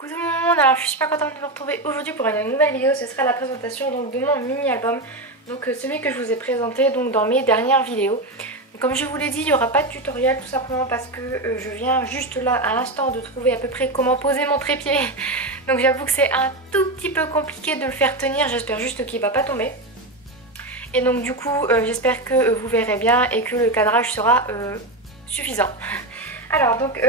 Coucou tout le monde, alors je suis super contente de vous retrouver aujourd'hui pour une nouvelle vidéo. Ce sera la présentation donc, de mon mini-album, donc celui que je vous ai présenté donc, dans mes dernières vidéos. Donc, comme je vous l'ai dit, il n'y aura pas de tutoriel tout simplement parce que je viens juste là à l'instant de trouver à peu près comment poser mon trépied. Donc j'avoue que c'est un tout petit peu compliqué de le faire tenir, j'espère juste qu'il ne va pas tomber. Et donc du coup j'espère que vous verrez bien et que le cadrage sera suffisant. Alors donc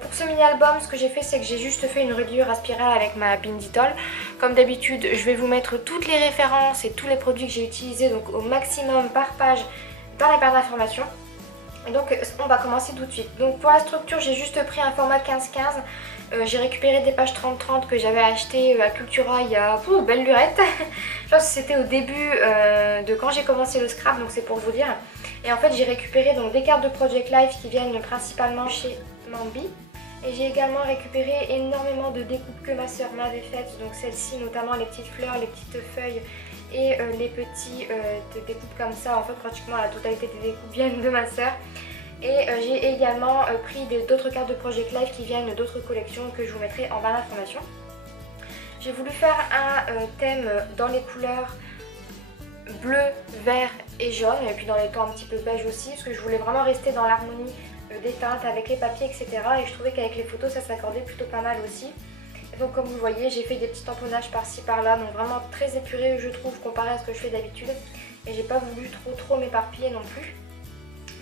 pour ce mini album, ce que j'ai fait c'est que j'ai juste fait une reliure à spirale avec ma Binditol. Comme d'habitude je vais vous mettre toutes les références et tous les produits que j'ai utilisés donc au maximum par page dans la barre d'informations. Donc on va commencer tout de suite. Donc pour la structure j'ai juste pris un format 15-15. J'ai récupéré des pages 30-30 que j'avais acheté à Cultura il y a belle lurette. Je pense que c'était au début de quand j'ai commencé le scrap, donc c'est pour vous dire. Et en fait j'ai récupéré donc des cartes de Project Life qui viennent principalement chez Mambi. Et j'ai également récupéré énormément de découpes que ma soeur m'avait faites. Donc celles-ci notamment les petites fleurs, les petites feuilles et les petits découpes comme ça. En fait pratiquement la totalité des découpes viennent de ma soeur. Et j'ai également pris d'autres cartes de Project Life qui viennent d'autres collections que je vous mettrai en barre d'informations. J'ai voulu faire un thème dans les couleurs bleu, vert et jaune, et puis dans les tons un petit peu beige aussi, parce que je voulais vraiment rester dans l'harmonie des teintes avec les papiers, etc. Et je trouvais qu'avec les photos ça s'accordait plutôt pas mal aussi. Et donc comme vous voyez, j'ai fait des petits tamponnages par-ci par-là, donc vraiment très épuré je trouve comparé à ce que je fais d'habitude. Et j'ai pas voulu trop m'éparpiller non plus.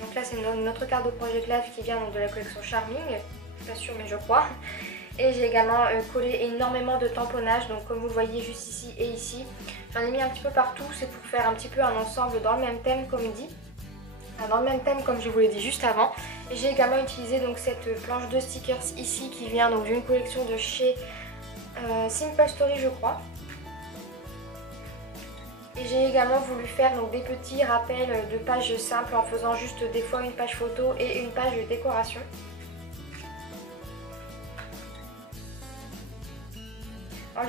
Donc là c'est une autre carte de Project Life qui vient donc de la collection Charming, je suis pas sûre mais je crois. Et j'ai également collé énormément de tamponnages, donc comme vous voyez juste ici et ici. J'en ai mis un petit peu partout, c'est pour faire un petit peu un ensemble dans le même thème comme dit. Enfin, dans le même thème comme je vous l'ai dit juste avant. Et j'ai également utilisé donc cette planche de stickers ici qui vient donc d'une collection de chez Simple Story je crois. Et j'ai également voulu faire donc des petits rappels de pages simples en faisant juste des fois une page photo et une page de décoration.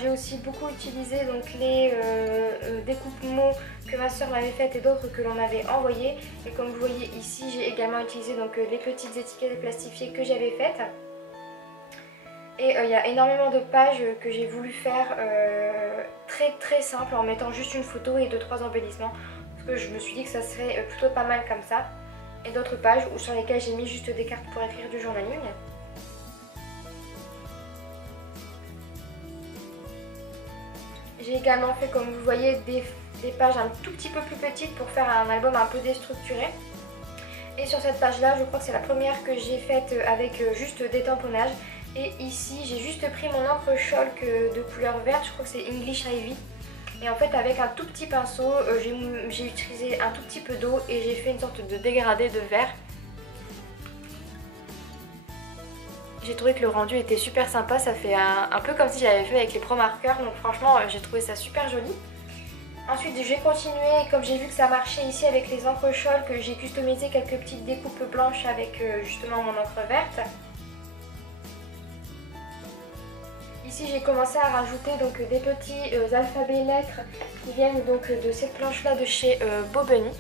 J'ai aussi beaucoup utilisé donc les découpes mots que ma soeur m'avait faites et d'autres que l'on m'avait envoyées. Et comme vous voyez ici, j'ai également utilisé donc les petites étiquettes plastifiées que j'avais faites. Et il y a énormément de pages que j'ai voulu faire très simple en mettant juste une photo et 2-3 embellissements. Parce que je me suis dit que ça serait plutôt pas mal comme ça. Et d'autres pages sur lesquelles j'ai mis juste des cartes pour écrire du journaling. J'ai également fait comme vous voyez des pages un tout petit peu plus petites pour faire un album un peu déstructuré. Et sur cette page là je crois que c'est la première que j'ai faite avec juste des tamponnages. Et ici j'ai juste pris mon encre chalk de couleur verte, je crois que c'est English Ivy. Et en fait avec un tout petit pinceau j'ai utilisé un tout petit peu d'eau et j'ai fait une sorte de dégradé de vert. J'ai trouvé que le rendu était super sympa, ça fait un peu comme si j'avais fait avec les Pro Markers, donc franchement j'ai trouvé ça super joli. Ensuite j'ai continué, comme j'ai vu que ça marchait ici avec les encres chalk, j'ai customisé quelques petites découpes blanches avec justement mon encre verte. Ici j'ai commencé à rajouter donc des petits alphabets lettres qui viennent donc de cette planche là de chez Bobeny.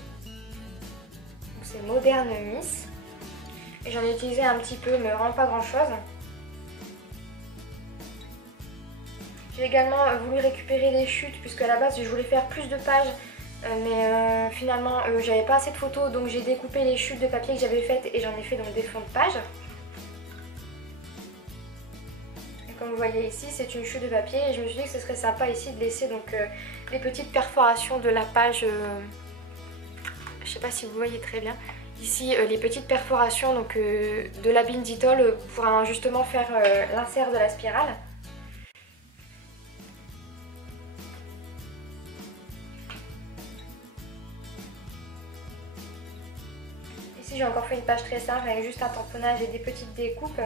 C'est Modern Miss. J'en ai utilisé un petit peu mais vraiment pas grand chose. J'ai également voulu récupérer les chutes puisque à la base je voulais faire plus de pages mais finalement j'avais pas assez de photos donc j'ai découpé les chutes de papier que j'avais faites et j'en ai fait donc des fonds de page. Et comme vous voyez ici c'est une chute de papier et je me suis dit que ce serait sympa ici de laisser donc les petites perforations de la page, je sais pas si vous voyez très bien. Ici les petites perforations donc, de la Binditol pour justement faire l'insert de la spirale. Ici j'ai encore fait une page très simple avec juste un tamponnage et des petites découpes.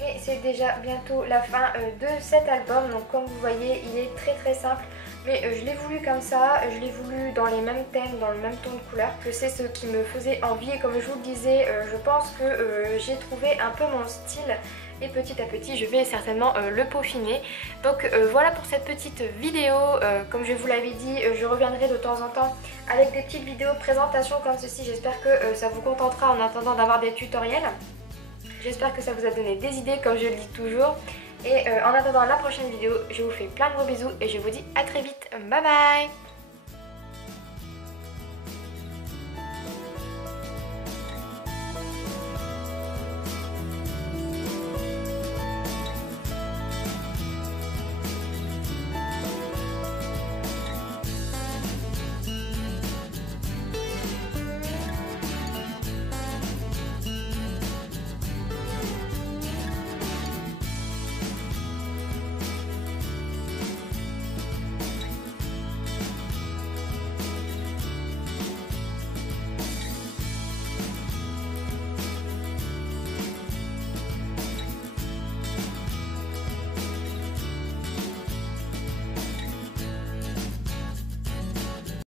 Et c'est déjà bientôt la fin de cet album, donc comme vous voyez il est très simple. Mais je l'ai voulu comme ça, je l'ai voulu dans les mêmes thèmes, dans le même ton de couleur, que c'est ce qui me faisait envie et comme je vous le disais, je pense que j'ai trouvé un peu mon style et petit à petit je vais certainement le peaufiner. Donc voilà pour cette petite vidéo, comme je vous l'avais dit, je reviendrai de temps en temps avec des petites vidéos de présentation comme ceci, j'espère que ça vous contentera en attendant d'avoir des tutoriels. J'espère que ça vous a donné des idées comme je le dis toujours. Et en attendant la prochaine vidéo, je vous fais plein de gros bisous et je vous dis à très vite. Bye bye.